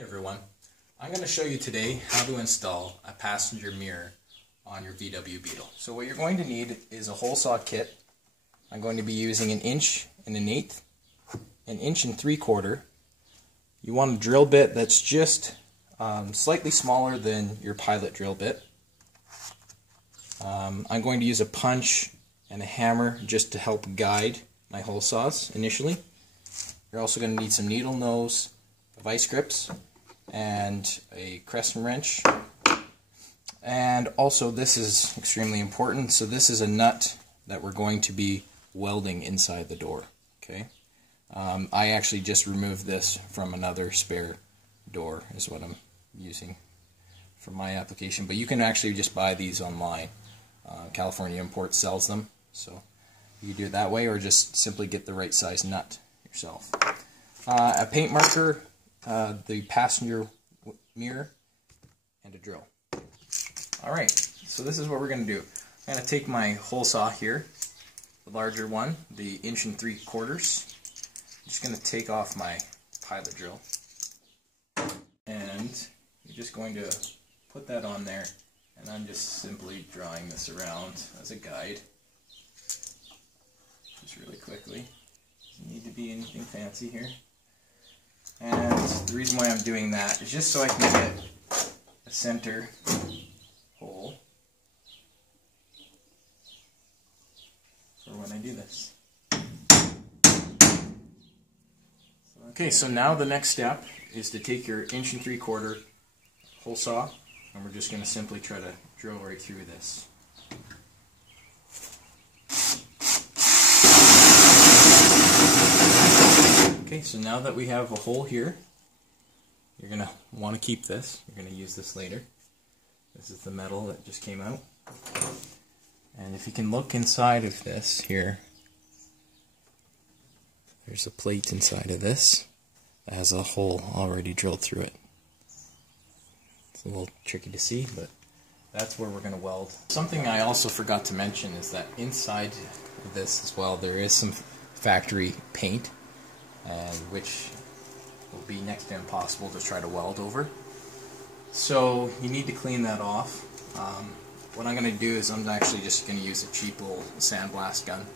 Hey everyone, I'm going to show you today how to install a passenger mirror on your VW Beetle. So what you're going to need is a hole saw kit. I'm going to be using 1 1/8 1 3/4. You want a drill bit that's just slightly smaller than your pilot drill bit. I'm going to use a punch and a hammer just to help guide my hole saws initially. You're also going to need some needle nose, vice grips, and a crescent wrench. And also, this is extremely important, so this is a nut that we're going to be welding inside the door. Okay, I actually just removed this from another spare door is what I'm using for my application, but you can actually just buy these online. California Import sells them, so you do it that way, or just simply get the right size nut yourself. A paint marker, the passenger mirror, and a drill. Alright, so this is what we're going to do. I'm going to take my hole saw here, the larger one, the 1 3/4. I'm just going to take off my pilot drill, and you're just going to put that on there, and I'm just simply drawing this around as a guide, just really quickly. Doesn't need to be anything fancy here. And the reason why I'm doing that is just so I can get a center hole for when I do this. Okay, so now the next step is to take your 1 3/4 hole saw, and we're just going to simply try to drill right through this. Okay, so now that we have a hole here, you're going to want to keep this. You're going to use this later. This is the metal that just came out. And if you can look inside of this here, there's a plate inside of this that has a hole already drilled through it. It's a little tricky to see, but that's where we're going to weld. Something I also forgot to mention is that inside of this as well, there is some factory paint, and which will be next to impossible to try to weld over. So you need to clean that off. What I'm going to do is I'm actually just going to use a cheap little sandblast gun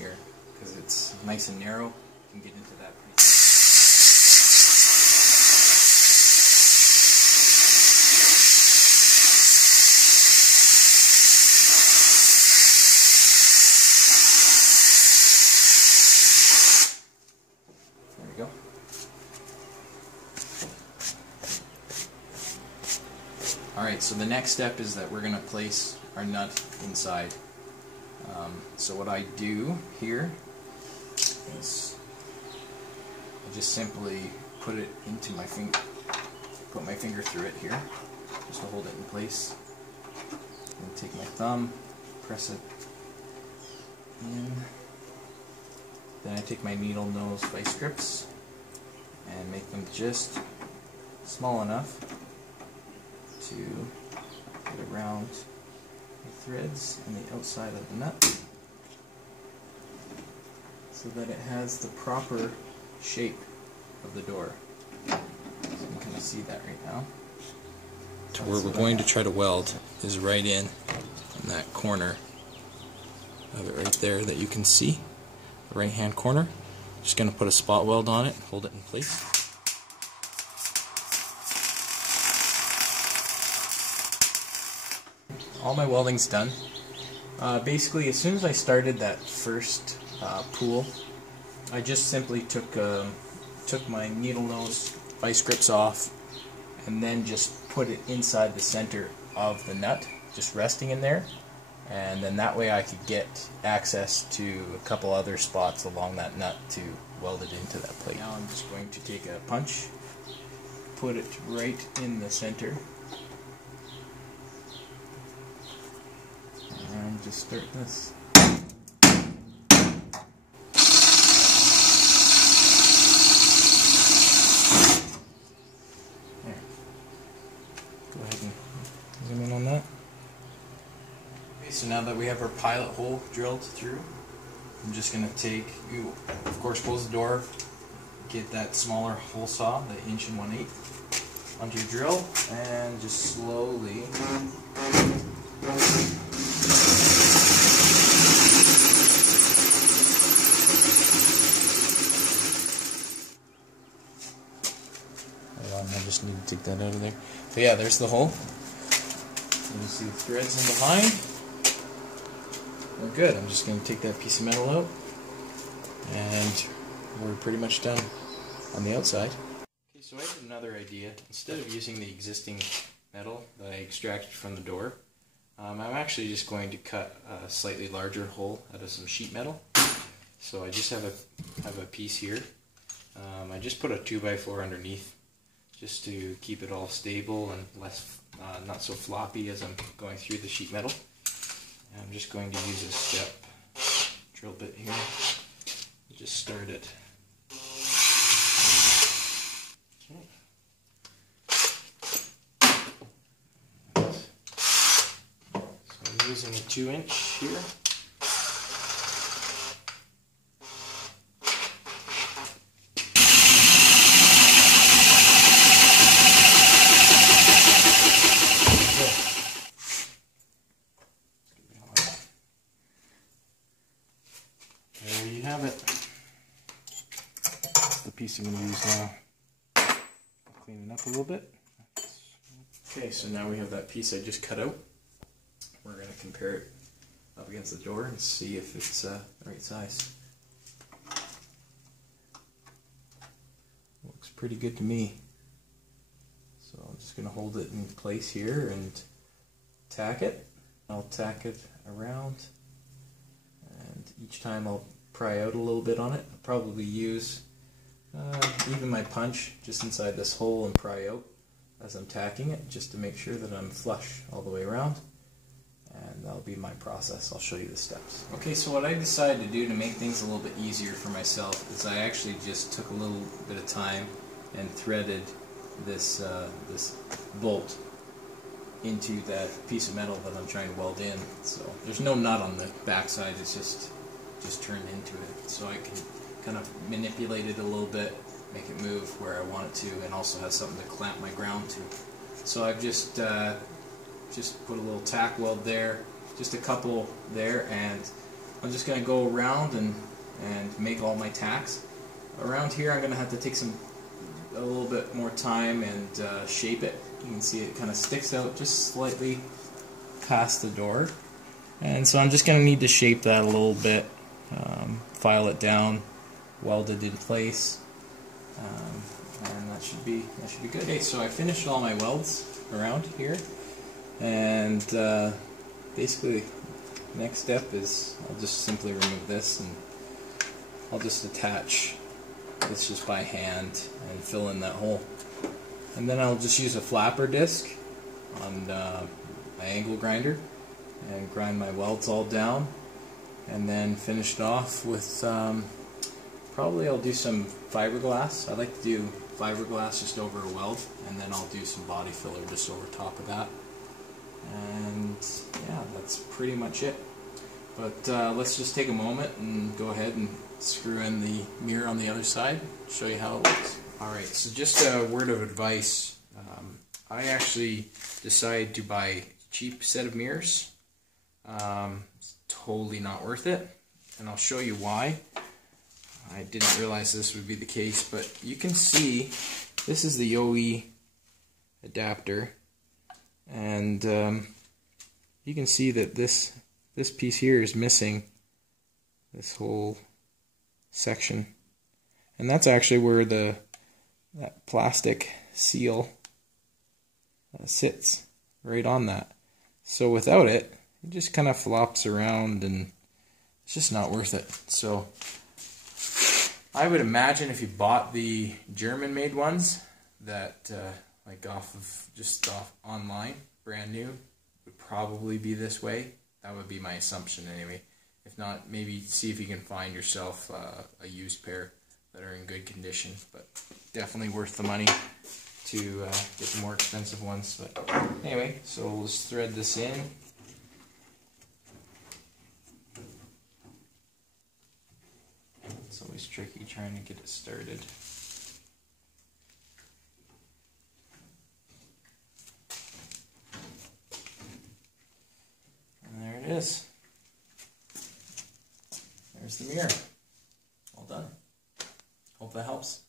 here, because it's nice and narrow. You can get into that pretty easy. There we go. Alright, so the next step is that we're going to place our nut inside. So what I do here is I just simply put it into my finger, put my finger through it here, just to hold it in place. And take my thumb, press it in. Then I take my needle nose vice grips and make them just small enough to get around the threads on the outside of the nut, so that it has the proper shape of the door. So you can see that right now. So where we're going to try to weld is right in that corner of it right there that you can see, the right hand corner. Just going to put a spot weld on it, hold it in place. All my welding's done. Basically, as soon as I started that first pool, I just simply took my needle nose vice grips off, and then just put it inside the center of the nut, just resting in there, and then that way I could get access to a couple other spots along that nut to weld it into that plate. Now I'm just going to take a punch, put it right in the center, and just start this. There. Go ahead and zoom in on that. Okay, so now that we have our pilot hole drilled through, I'm just going to take, of course, close the door, get that smaller hole saw, the 1 1/8. onto your drill and just slowly I just need to take that out of there. So yeah, there's the hole. You can see the threads in behind. We're good. I'm just going to take that piece of metal out, and we're pretty much done on the outside. Okay, so I have another idea. Instead of using the existing metal that I extracted from the door, I'm actually just going to cut a slightly larger hole out of some sheet metal. So I just have a piece here. I just put a 2x4 underneath, just to keep it all stable and less, not so floppy as I'm going through the sheet metal. And I'm just going to use a step drill bit here. Just start it. Okay. So I'm using a 2-inch here. There you have it. That's the piece I'm going to use now. I'll clean it up a little bit. Okay, so now we have that piece I just cut out. We're going to compare it up against the door and see if it's the right size. Looks pretty good to me. So I'm just going to hold it in place here and tack it. I'll tack it around, and each time I'll pry out a little bit on it. I'll probably use even my punch just inside this hole and pry out as I'm tacking it, just to make sure that I'm flush all the way around. And that'll be my process. I'll show you the steps. Okay, so what I decided to do to make things a little bit easier for myself is I actually just took a little bit of time and threaded this this bolt into that piece of metal that I'm trying to weld in. So there's no nut on the back side, it's just turned into it. So I can kind of manipulate it a little bit, make it move where I want it to, and also have something to clamp my ground to. So I've just put a little tack weld there, just a couple there, and I'm just going to go around and make all my tacks. Around here I'm going to have to take a little bit more time and shape it. You can see it kind of sticks out just slightly past the door, and so I'm just going to need to shape that a little bit, file it down, weld it in place, and that should be good. Okay, so I finished all my welds around here, and basically the next step is I'll just simply remove this, and I'll just attach this just by hand and fill in that hole. And then I'll just use a flapper disc on my angle grinder and grind my welds all down, and then finish it off with probably I'll do some fiberglass. I like to do fiberglass just over a weld, and then I'll do some body filler just over top of that. And yeah, that's pretty much it. But let's just take a moment and go ahead and screw in the mirror on the other side, show you how it looks. Alright, so just a word of advice. I actually decided to buy a cheap set of mirrors. It's totally not worth it, and I'll show you why. I didn't realize this would be the case, but you can see this is the OE adapter, and you can see that this piece here is missing this whole section, and that's actually where that plastic seal sits, right on that. So without it, it just kind of flops around, and it's just not worth it. So I would imagine if you bought the German-made ones that like off online, brand new, would probably be this way. That would be my assumption anyway. If not, maybe see if you can find yourself a used pair that are in good condition, but definitely worth the money to get the more expensive ones. But anyway, so let's thread this in. It's always tricky trying to get it started. it is. There's the mirror. All done. Hope that helps.